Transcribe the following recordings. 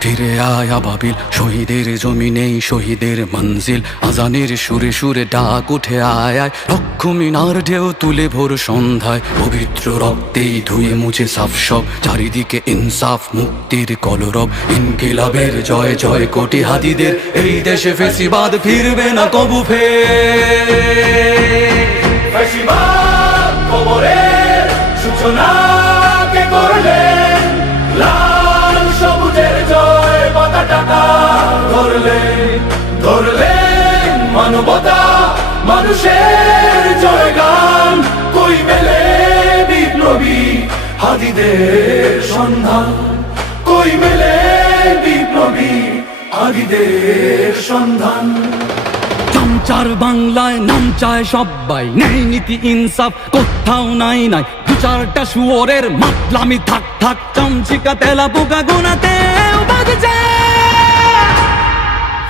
ফিরে আয় আবাবিল, শহীদের জমিনেই শহীদের মঞ্জিল। আজানের সুরে সুরে ডাক উঠে আয় আয়, লক্ষ মিনার ঢেউ তুলে ভোর সন্ধ্যায়। পবিত্র রক্তেই ধুয়ে মুছে সাফ সব, চারিদিকে ইনসাফ মুক্তির কলরব। ইনকিলাবের জয় জয় কোটি হাদিদের, এই দেশে ফেসিবাদ ফিরবে না কবু ফের। ফেসিবাদ কবরের সূচনা কে করলেন? লাল সবুজের জয় পতাকা ধরলেন মানবতা মানুষের জয়গান। কই মেলে বিপ্লবী হাদিদের সন্ধান? কই মেলে বিপ্লবী হাদিদের সন্ধান? চামচার বাংলায় নাম চায় সবাই, ন্যায় নীতি ইনসাফ কোথাও নাই নাই। দু চারটা শুয়োরের মাতলামি থাক থাক, চামচিকা তেলা পোকা গোনাতেও বাজছে।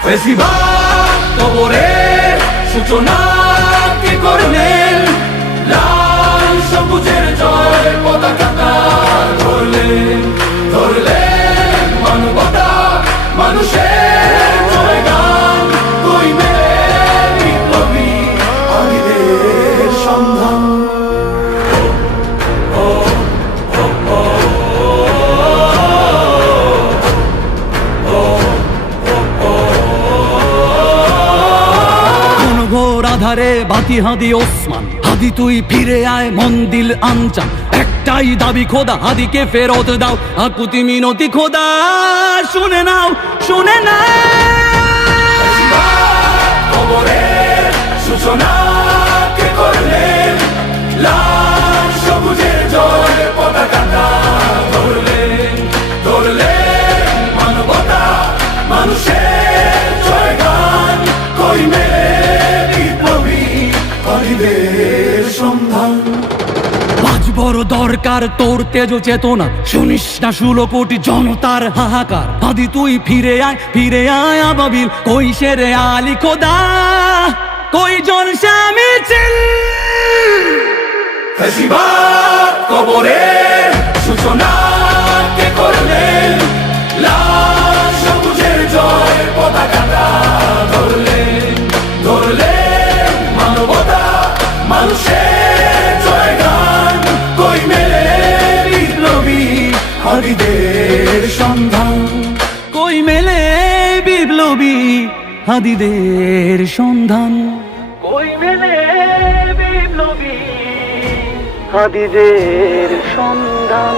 ফেসিবাদ কবরের সূচনা কে করলেন? লাল সবুজের জয় পতাকা ধরলেন মানবতা মানুষের জয়গান। কই মেলে বিপ্লবী হাদিদের সন্ধান? ঘোর আধারে বাতি হাদি ওসমান, হাদি তুই ফিরে আয় মন দিল আনচান। একটাই দাবি খোদা, হাদিকে ফেরত দাও, আকুতি মিনতি খোদা শুনে নাও শুনে নাও। কবরের সূচনা কে করলেন? লাল সবুজের জয় পতাকা ধরলেন মানবতা মানুষের জয়গান। কই মেলে বিপ্লবী হাদিদের সন্ধান? আজ বড় দরকার তোর তেজ চেতনা, শুনিস না 16 কোটি জনতার হাহাকার। হাদি তুই ফিরে আয় আবাবিল, কই শেরে আলী খোদা, কই জলসা মিছিল। ফেসিবাদ কবরের সূচনা কে করলেন? লাল সবুজের জয় পতাকা ধরলেন মানবতা মানুষের জয়গান। কই মেলে বিপ্লবী হাদিদের সন্ধান? কই মেলে বিপ্লবী হাদিদের সন্ধান? কই মেলে বিপ্লবী হাদিদের সন্ধান?